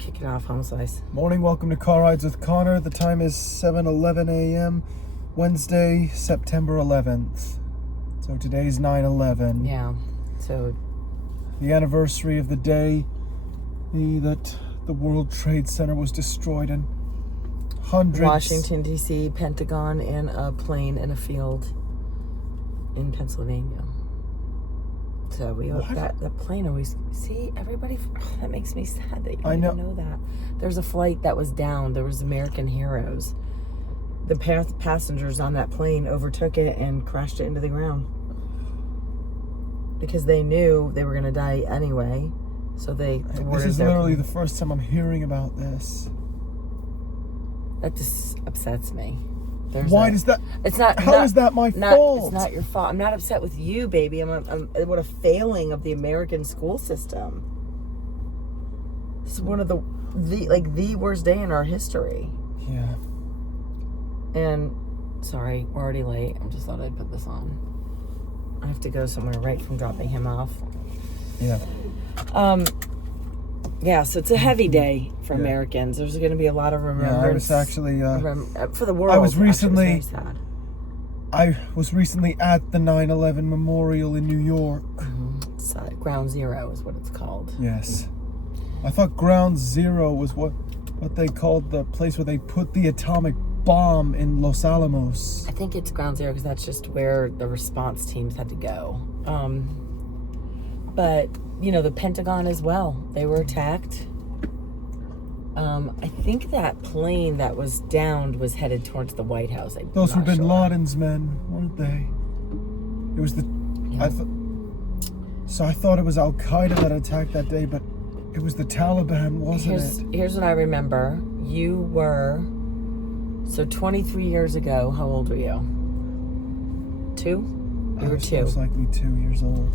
Kick it off, home slice. Morning, welcome to Car Rides with Connor. The time is 7:11 a.m. Wednesday, September 11th. So today's 9/11. Yeah, so... The anniversary of the day that the World Trade Center was destroyed in hundreds... Washington, D.C., Pentagon, and a plane in a field in Pennsylvania. So we that plane always... See, everybody... that makes me sad that you don't even know that. There's a flight that was down. There was American heroes. The passengers on that plane overtook it and crashed it into the ground. Because they knew they were going to die anyway. So they... This is literally the first time I'm hearing about this. That just upsets me. Why does that... It's not... How is that my fault? It's not your fault. I'm not upset with you, baby. What a failing of the American school system. This is one of the worst day in our history. Yeah. And, sorry, we're already late. I just thought I'd put this on. I have to go somewhere right from dropping him off. Yeah. Yeah, so it's a heavy day for Americans. There's going to be a lot of remembrance. Yeah, I was actually... for the world. I was recently... It was very sad. I was recently at the 9/11 memorial in New York. Mm-hmm. It's, Ground Zero is what it's called. Yes. I thought Ground Zero was what they called the place where they put the atomic bomb in Los Alamos. I think it's Ground Zero because that's just where the response teams had to go. But, you know, the Pentagon as well. They were attacked. I think that plane that was downed was headed towards the White House. Those were Bin Laden's men, weren't they? It was the... Yeah. So I thought it was Al-Qaeda that attacked that day, but it was the Taliban, wasn't it? Here's what I remember. You were... So 23 years ago, how old were you? 2? You were 2. Most likely 2 years old.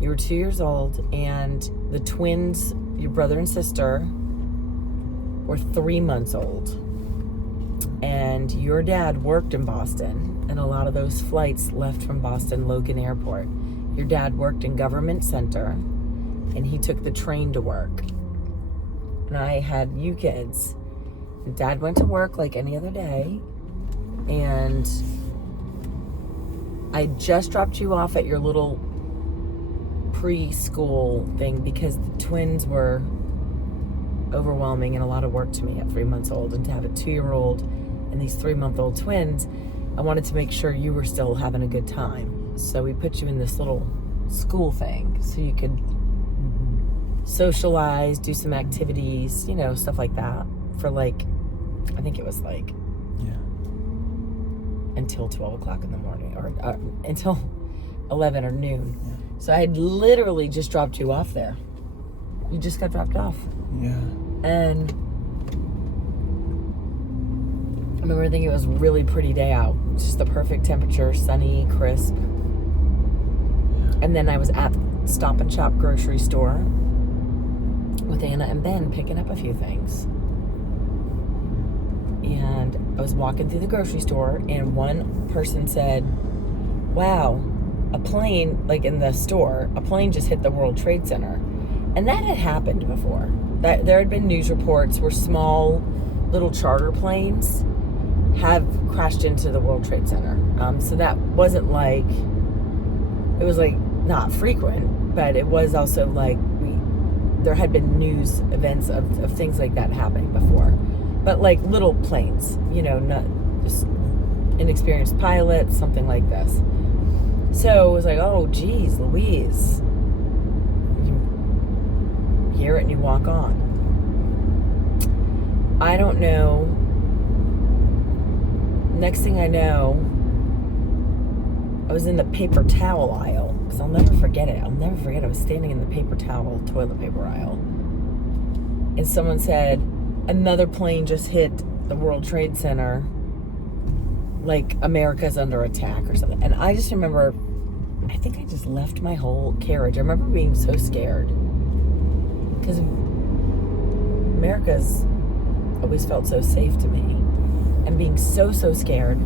You were 2 years old, and the twins, your brother and sister, were 3 months old. And your dad worked in Boston, and a lot of those flights left from Boston Logan Airport. Your dad worked in Government Center, and he took the train to work. And I had you kids. Dad went to work like any other day, and I just dropped you off at your little preschool thing because the twins were overwhelming and a lot of work to me at 3 months old, and to have a 2-year-old and these 3-month-old twins, I wanted to make sure you were still having a good time. So we put you in this little school thing so you could socialize, do some activities, you know, stuff like that for I think it was until 12 o'clock in the morning or until 11 or noon. Yeah. So I had literally just dropped you off there. You just got dropped off. Yeah. And I remember thinking it was a really pretty day out. Just the perfect temperature, sunny, crisp. And then I was at Stop and Shop grocery store with Anna and Ben picking up a few things. And I was walking through the grocery store, and one person said, wow, a plane, in the store, a plane just hit the World Trade Center. And that had happened before. There had been news reports where small little charter planes have crashed into the World Trade Center. So that wasn't it was not frequent, but it was also there had been news events of things like that happening before. But little planes, not just inexperienced pilots, something like this. So it was oh, geez, Louise. You hear it and you walk on. I don't know. Next thing I know, I was in the paper towel aisle, because I'll never forget it. I was standing in the paper towel, toilet paper aisle. And someone said, another plane just hit the World Trade Center, America's under attack or something. And I just remember, I think I just left my whole carriage. I remember being so scared. Because America's always felt so safe to me. And being so scared.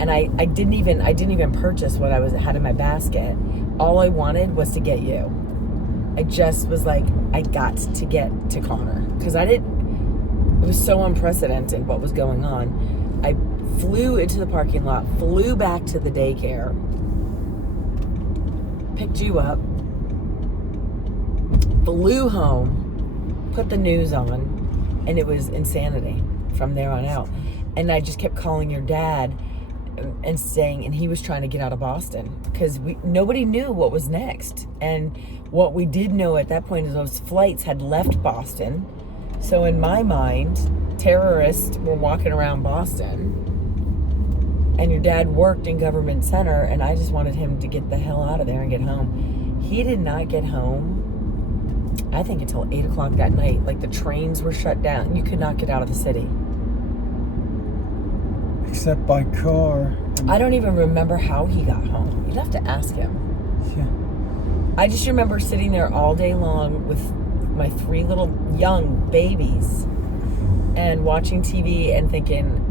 And I didn't even purchase what I had in my basket. All I wanted was to get you. I just was like, I got to get to Connor. Because it was so unprecedented what was going on. I flew into the parking lot, flew back to the daycare, picked you up, flew home, put the news on, and it was insanity from there on out. And I just kept calling your dad and saying, and he was trying to get out of Boston because nobody knew what was next. And what we did know at that point is those flights had left Boston. So in my mind, terrorists were walking around Boston, and your dad worked in Government Center, and I just wanted him to get the hell out of there and get home. He did not get home, I think, until 8 o'clock that night. Like, the trains were shut down. You could not get out of the city. Except by car. I don't even remember how he got home. You'd have to ask him. Yeah. I just remember sitting there all day long with my 3 little young babies and watching TV and thinking,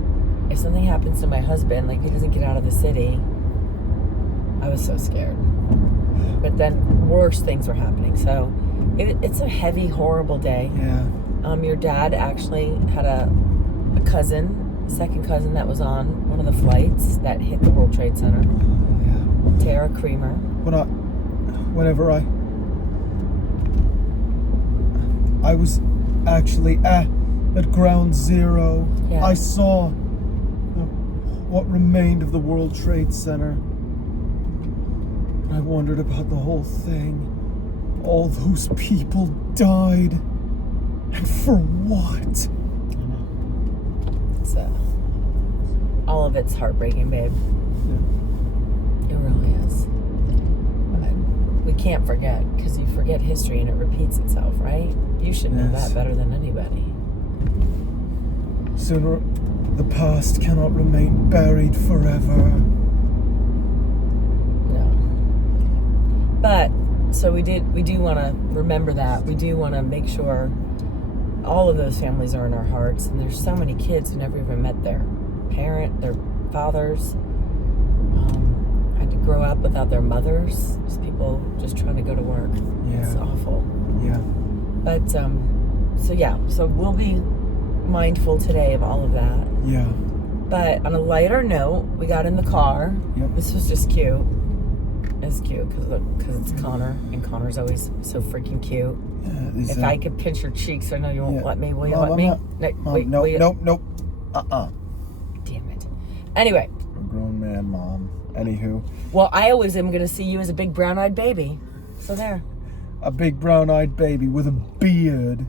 if something happens to my husband, like, he doesn't get out of the city, I was so scared. But then worse things were happening. So it's a heavy, horrible day. Yeah. Your dad actually had a cousin, second cousin, that was on one of the flights that hit the World Trade Center. Yeah. Tara Creamer. Whenever I was actually at Ground Zero. Yeah. I saw what remained of the World Trade Center. I wondered about the whole thing. All those people died. And for what? So, all of it's heartbreaking, babe. Yeah. It really is. But we can't forget, because you forget history and it repeats itself, right? You should know that better than anybody. Sooner, the past cannot remain buried forever. No. But, so we do want to remember that. We do want to make sure all of those families are in our hearts. And there's so many kids who never even met their their fathers. Had to grow up without their mothers. Just people just trying to go to work. Yeah. It's awful. Yeah. But, so we'll be mindful today of all of that. Yeah. But on a lighter note, we got in the car. Yep. This was just cute. It's cute because it's Connor, and Connor's always so freaking cute. Yeah, If I could pinch your cheeks, I know you won't let me. Will you Mom, let me? Nope. Damn it. Anyway. I'm a grown man, Mom. Anywho. Well, I always am going to see you as a big brown-eyed baby. So there. A big brown-eyed baby with a beard.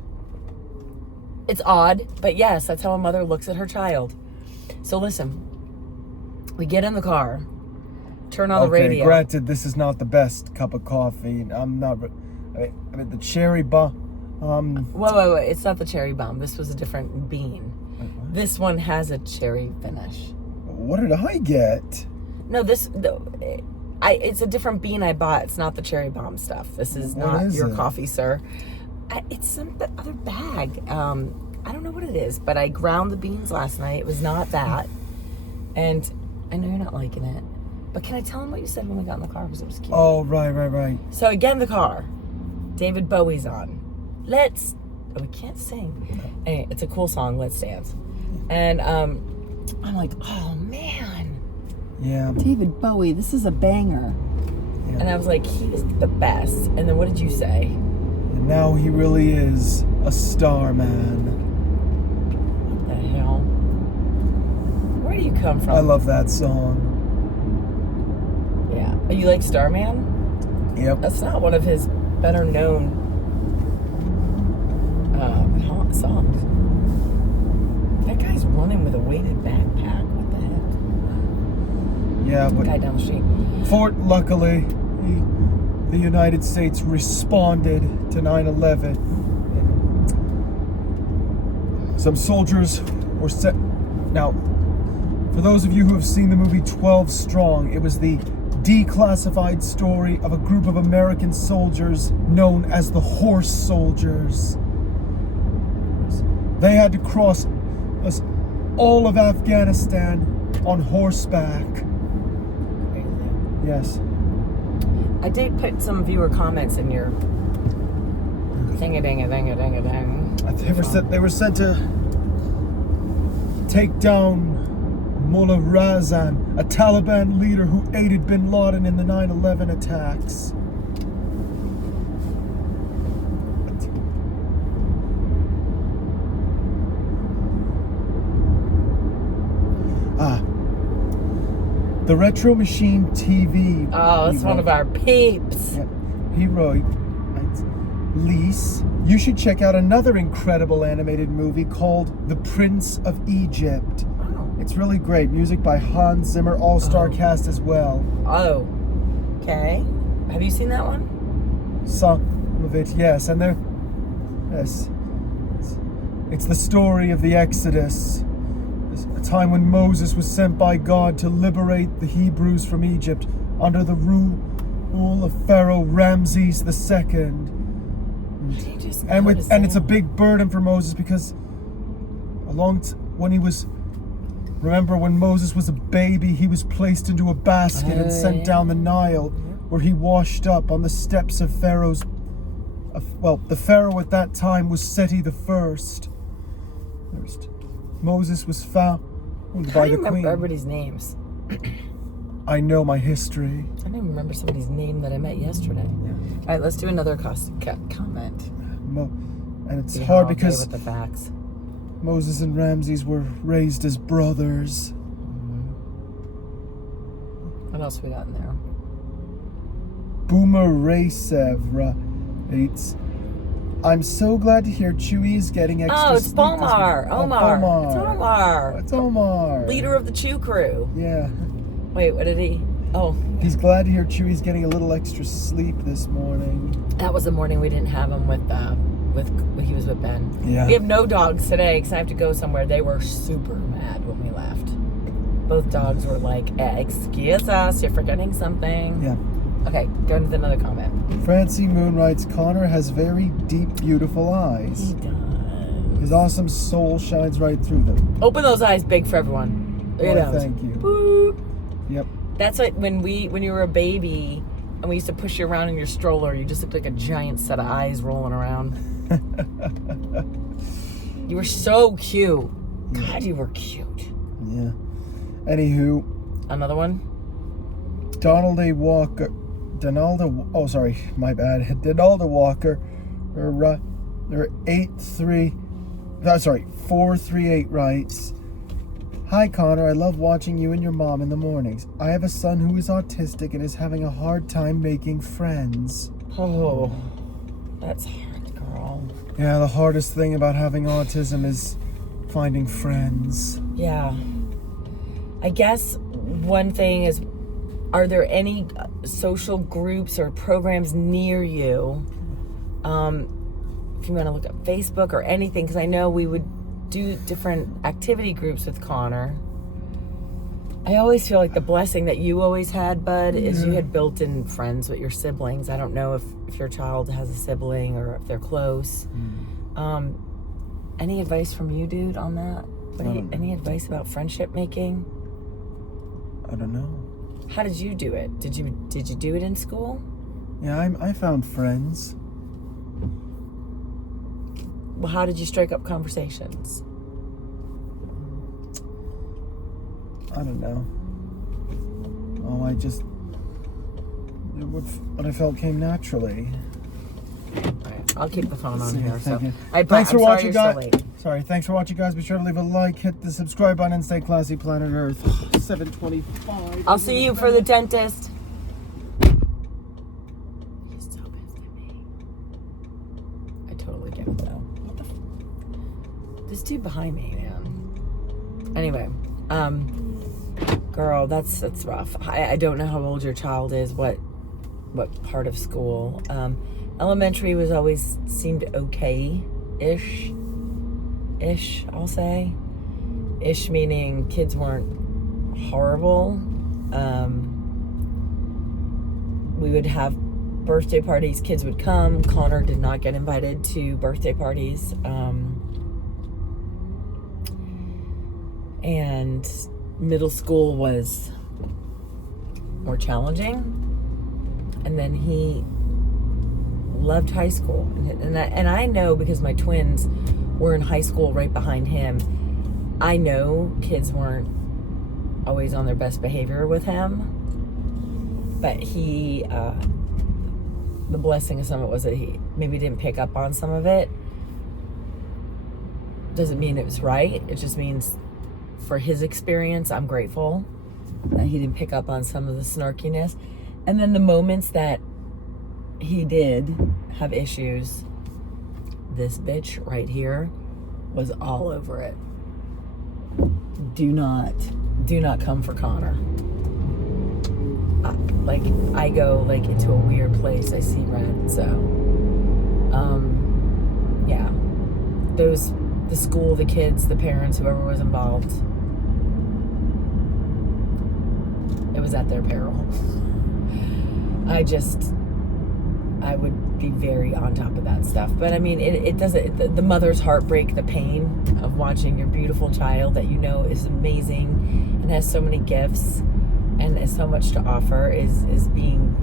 It's odd, but yes, that's how a mother looks at her child. So listen, we get in the car, turn on the radio. Okay, granted, this is not the best cup of coffee. I'm not. I mean, the cherry bomb. Wait. It's not the cherry bomb. This was a different bean. This one has a cherry finish. What did I get? No, it's a different bean I bought. It's not the cherry bomb stuff. This is not your coffee, sir. It's some other bag. I don't know what it is, but I ground the beans last night. It was not that. And I know you're not liking it. But can I tell him what you said when we got in the car? Because it was cute. Oh, right. So I get in the car. David Bowie's on. We can't sing. Anyway, it's a cool song, Let's Dance. And I'm like, oh, man. Yeah. David Bowie, this is a banger. Yeah. And I was like, he was the best. And then what did you say? And now he really is a star man. What the hell? Where do you come from? I love that song. Yeah. Oh, you like Starman? Yep. That's not one of his better known songs. That guy's running with a weighted backpack. What the heck? Yeah, but guy down the street. Luckily, the United States responded to 9/11. Some soldiers were set. Now, for those of you who have seen the movie 12 Strong, it was the declassified story of a group of American soldiers known as the Horse Soldiers. They had to cross all of Afghanistan on horseback. Crazy. Yes. I did put some viewer comments in your Ding-a-ding-a-ding-a-ding-a-ding. They were sent to take down Mullah Razan, a Taliban leader who aided bin Laden in the 9/11 attacks. The Retro Machine TV. Oh, that's one of our peeps. Yep. He wrote, Lise, you should check out another incredible animated movie called The Prince of Egypt. Oh. It's really great. Music by Hans Zimmer, all-star cast as well. Oh. Okay. Have you seen that one? Some of it, yes. And it's the story of the Exodus. A time when Moses was sent by God to liberate the Hebrews from Egypt under the rule of Pharaoh Ramses II. And it's a big burden for Moses because remember when Moses was a baby, he was placed into a basket and sent down the Nile, where he washed up on the steps of Pharaoh's. The Pharaoh at that time was Seti the First. Moses was found by the queen. I remember everybody's names. I know my history. I don't even remember somebody's name that I met yesterday. Yeah. All right, let's do another comment. And it's hard because with the facts. Moses and Ramses were raised as brothers. What else we got in there? Boomer Racevra eats. I'm so glad to hear Chewie is getting extra. Oh, it's Omar. Omar. It's Omar. Leader of the Chew crew. Yeah. Wait, what did he? Oh. He's glad to hear Chewie's getting a little extra sleep this morning. That was the morning we didn't have him with he was with Ben. Yeah. We have no dogs today because I have to go somewhere. They were super mad when we left. Both dogs were like, excuse us, you're forgetting something. Yeah. Okay, go into another comment. Francie Moon writes, Connor has very deep, beautiful eyes. He does. His awesome soul shines right through them. Open those eyes big for everyone. Look at those. Thank you. Boop. Yep. That's like when you were a baby and we used to push you around in your stroller, you just looked like a giant set of eyes rolling around. You were so cute. God, you were cute. Yeah. Anywho. Another one? Donaldo Walker, 438 writes, Hi Connor, I love watching you and your mom in the mornings. I have a son who is autistic and is having a hard time making friends. Oh, that's hard, girl. Yeah, the hardest thing about having autism is finding friends. Yeah. I guess one thing is, are there any social groups or programs near you? If you want to look up Facebook or anything, because I know we would do different activity groups with Connor. I always feel like the blessing that you always had, Bud, is you had built-in friends with your siblings. I don't know if your child has a sibling or if they're close. Any advice from you, dude, on that? Any advice about friendship making? I don't know. How did you do it? Did you do it in school? Yeah, I found friends. Well, how did you strike up conversations? I don't know. Oh, what I felt came naturally. All right, I'll keep the phone on here. Thank you. Thanks for watching, guys. Thanks for watching, guys. Be sure to leave a like, hit the subscribe button, and stay classy, planet Earth. 7:25. I'll see you for the dentist. He's so pissed at me. I totally get it, though. What the this dude behind me, man. Anyway, girl, that's rough. I don't know how old your child is, what part of school. Elementary was always seemed okay-ish, I'll say. Ish meaning kids weren't horrible. We would have birthday parties, kids would come. Connor did not get invited to birthday parties. And middle school was more challenging. And then he loved high school. And I know, because my twins were in high school right behind him, I know kids weren't always on their best behavior with him. But he, the blessing of some of it was that he maybe didn't pick up on some of it. Doesn't mean it was right. It just means, for his experience, I'm grateful that he didn't pick up on some of the snarkiness. And then the moments that he did have issues, this bitch right here was all over it. Do not come for Connor. I go like into a weird place. I see red. So, yeah, the school, the kids, the parents, whoever was involved, it was at their peril. I would be very on top of that stuff. But I mean, it doesn't, the mother's heartbreak, the pain of watching your beautiful child that you know is amazing and has so many gifts and has so much to offer is being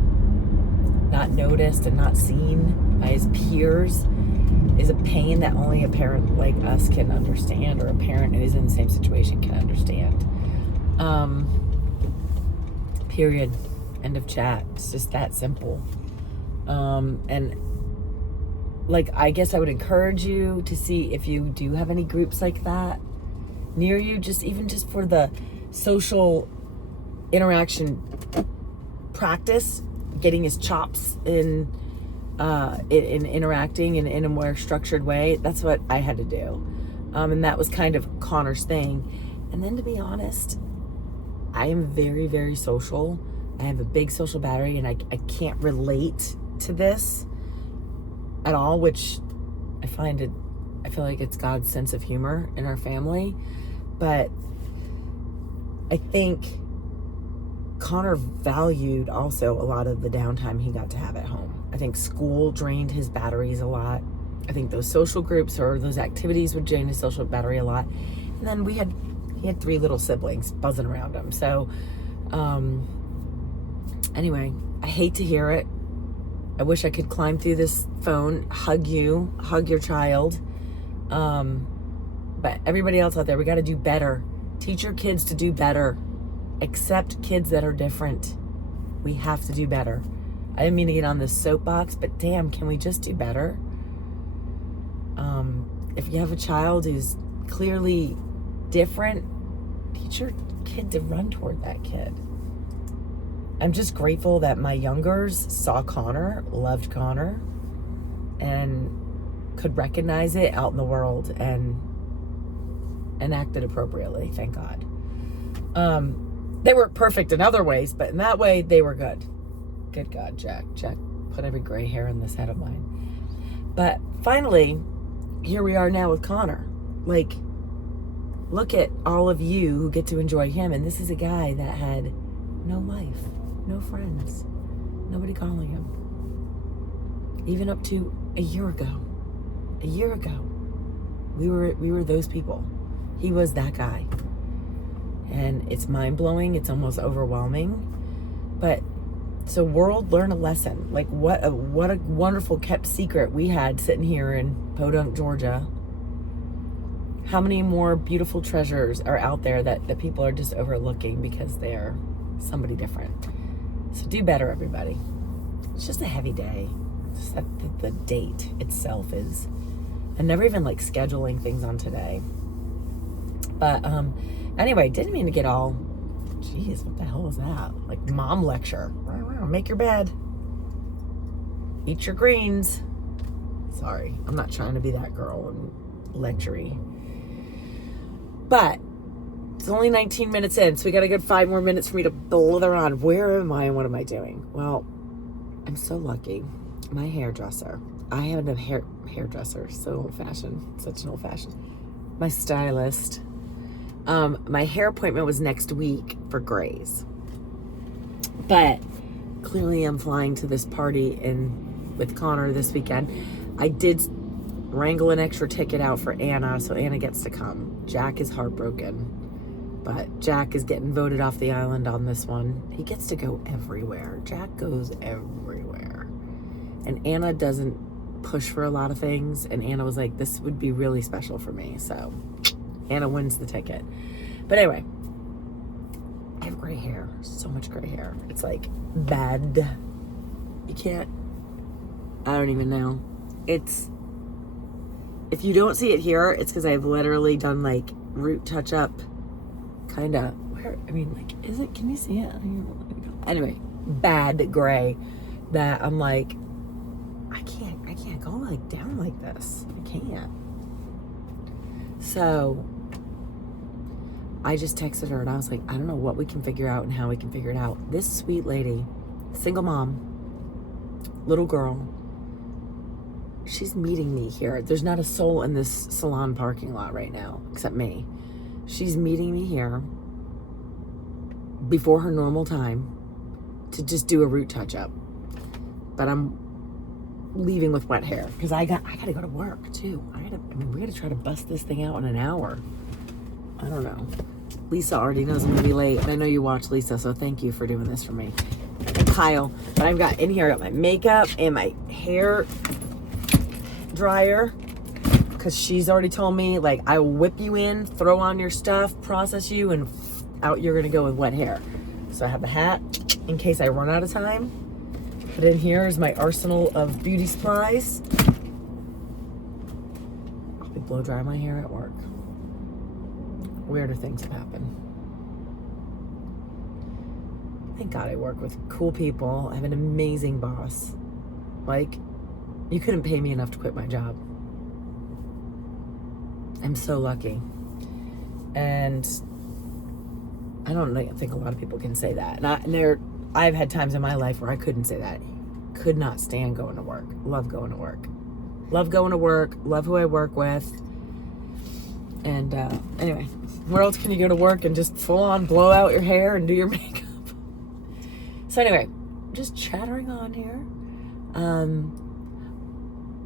not noticed and not seen by his peers, is a pain that only a parent like us can understand, or a parent who is in the same situation can understand. Period. End of chat. It's just that simple. And like, I guess I would encourage you to see if you do have any groups like that near you, just for the social interaction practice, getting his chops in interacting in a more structured way. That's what I had to do. And that was kind of Connor's thing. And then, to be honest, I am very, very social. I have a big social battery, and I can't relate to this at all, which I feel like it's God's sense of humor in our family. But I think Connor valued also a lot of the downtime he got to have at home. I think school drained his batteries a lot. I think those social groups or those activities would drain his social battery a lot. And then he had 3 little siblings buzzing around him. So, anyway, I hate to hear it. I wish I could climb through this phone, hug your child. But everybody else out there, we got to do better. Teach your kids to do better. Accept kids that are different. We have to do better. I didn't mean to get on this soapbox, but damn, can we just do better? If you have a child who's clearly different, teach your kid to run toward that kid. I'm just grateful that my youngers saw Connor, loved Connor, and could recognize it out in the world and acted appropriately, thank God. They weren't perfect in other ways, but in that way, they were good. Good God, Jack. Jack put every gray hair in this head of mine. But finally, here we are now with Connor. Like, look at all of you who get to enjoy him. And this is a guy that had no life, no friends, nobody calling him. Even up to a year ago, we were those people. He was that guy. And it's mind-blowing. It's almost overwhelming. But so, world, learn a lesson. Like, what a wonderful kept secret we had sitting here in Podunk, Georgia. How many more beautiful treasures are out there that people are just overlooking because they're somebody different? So do better, everybody. It's just a heavy day. Just that the date itself is, and never even like scheduling things on today. But anyway, didn't mean to get all, geez, what the hell was that? Like mom lecture. Make your bed. Eat your greens. Sorry, I'm not trying to be that girl and lectury. But it's only 19 minutes in, so we got a good 5 more minutes for me to blither on. Where am I and what am I doing? Well, I'm so lucky. My hairdresser. I have a hairdresser. So old-fashioned. Such an old-fashioned. My stylist. My hair appointment was next week for Grays. But clearly I'm flying to this party with Connor this weekend. I did wrangle an extra ticket out for Anna, so Anna gets to come. Jack is heartbroken, but Jack is getting voted off the island on this one. He gets to go everywhere. Jack goes everywhere. And Anna doesn't push for a lot of things, and Anna was like, this would be really special for me. So Anna wins the ticket. But anyway, I have gray hair, so much gray hair. It's like bad. You can't, I don't even know. It's, if you don't see it here, it's because I've literally done like root touch up, kind of, where, I mean, like, is it, can you see it? Anyway, bad gray that I'm like, I can't go like down like this. I can't. So I just texted her and I was like, I don't know what we can figure out and how we can figure it out. This sweet lady, single mom, little girl, she's meeting me here. There's not a soul in this salon parking lot right now except me. She's meeting me here before her normal time to just do a root touch up. But I'm leaving with wet hair because I gotta go to work too. We gotta try to bust this thing out in an hour. I don't know. Lisa already knows I'm gonna be late, and I know you watch Lisa, so thank you for doing this for me. And Kyle, but I've got in here, I got my makeup and my hair dryer because she's already told me, like, I will whip you in, throw on your stuff, process you, and out you're gonna go with wet hair. So I have the hat in case I run out of time. But in here is my arsenal of beauty supplies. I'll be blow dry my hair at work. Weirder things have happened. Thank God I work with cool people. I have an amazing boss. Like, you couldn't pay me enough to quit my job. I'm so lucky. And I don't think a lot of people can say that. I've had times in my life where I couldn't say that. Could not stand going to work. Love going to work. Love going to work. Love who I work with. And anyway, where else can you go to work and just full on blow out your hair and do your makeup? So anyway, just chattering on here. I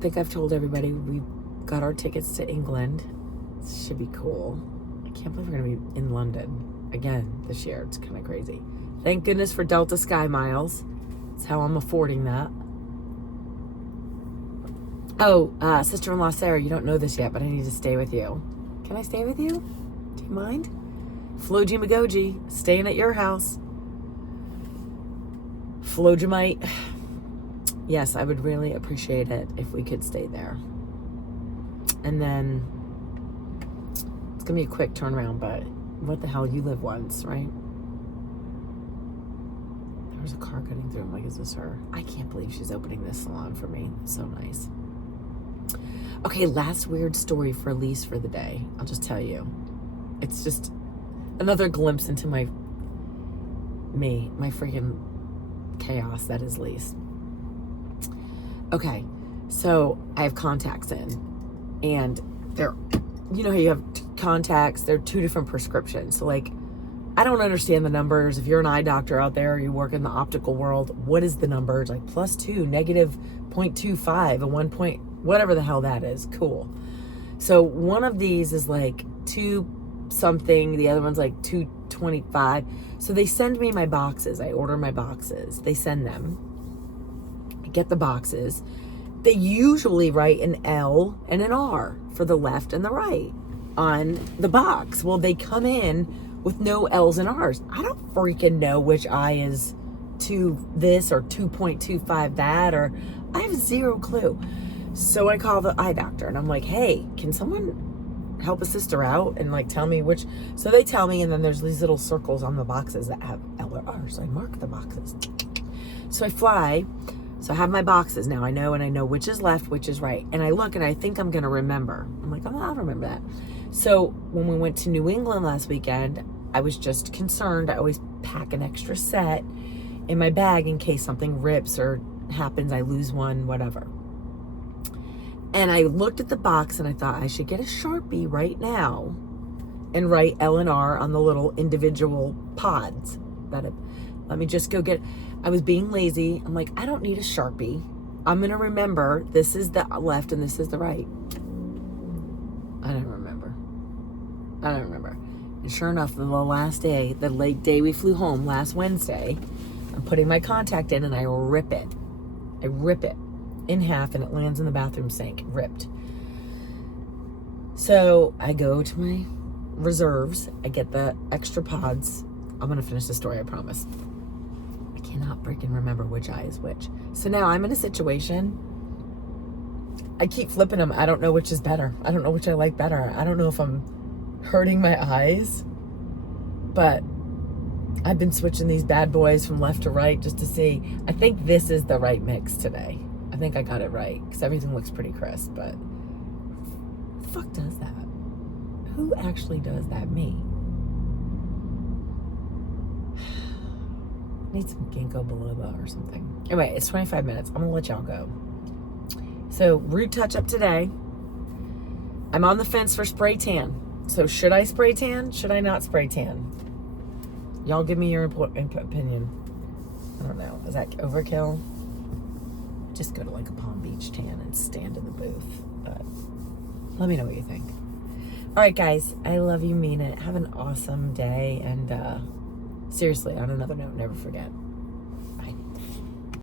think I've told everybody we got our tickets to England. This should be cool. I can't believe we're going to be in London again this year. It's kind of crazy. Thank goodness for Delta Sky Miles. That's how I'm affording that. Oh, sister-in-law Sarah, you don't know this yet, but I need to stay with you. Can I stay with you? Do you mind? Floji Magoji, staying at your house. Flojamite. Yes, I would really appreciate it if we could stay there. And then, it's going to be a quick turnaround, but what the hell, you live once, right? There's a car cutting through. I'm like, is this her? I can't believe she's opening this salon for me. It's so nice. Okay, last weird story for Elise for the day. I'll just tell you. It's just another glimpse into my freaking chaos that is Lise. Okay, so I have contacts in, and they're, you know how you have contacts, they're two different prescriptions. So like, I don't understand the numbers. If you're an eye doctor out there, or you work in the optical world, what is the numbers? Like +2, -0.25, a 1 point, whatever the hell that is. Cool. So one of these is like 2 something, the other one's like 225. So they send me my boxes. I order my boxes. They send them. I get the boxes. They usually write an L and an R for the left and the right on the box. Well, they come in with no L's and R's. I don't freaking know which eye is 2 this or 2.25 that, or I have zero clue. So I call the eye doctor and I'm like, hey, can someone help a sister out and like tell me which? So they tell me, and then there's these little circles on the boxes that have L or R. So I mark the boxes. So I fly. So I have my boxes now. I know, and I know which is left, which is right. And I look and I think I'm going to remember. I'm like, oh, I'll remember that. So when we went to New England last weekend, I was just concerned. I always pack an extra set in my bag in case something rips or happens. I lose one, whatever. And I looked at the box and I thought I should get a Sharpie right now and write L and R on the little individual pods. Let me just go get, I was being lazy. I'm like, I don't need a Sharpie. I'm going to remember this is the left and this is the right. I don't remember. And sure enough, the last day, the late day we flew home last Wednesday, I'm putting my contact in and I rip it. in half and it lands in the bathroom sink, ripped. So I go to my reserves. I get the extra pods. I'm going to finish the story, I promise. I cannot freaking remember which eye is which. So now I'm in a situation. I keep flipping them. I don't know which is better. I don't know which I like better. I don't know if I'm hurting my eyes, but I've been switching these bad boys from left to right just to see. I think this is the right mix today. I think I got it right because everything looks pretty crisp, but who the fuck does that? Who actually does that? Me. Need some ginkgo biloba or something. Anyway, it's 25 minutes. I'm gonna let y'all go. So, root touch up today. I'm on the fence for spray tan. So, should I spray tan? Should I not spray tan? Y'all give me your opinion. I don't know. Is that overkill? Just go to like a Palm Beach tan and stand in the booth. But let me know what you think. All right, guys. I love you, mean it. Have an awesome day. And seriously, on another note, never forget.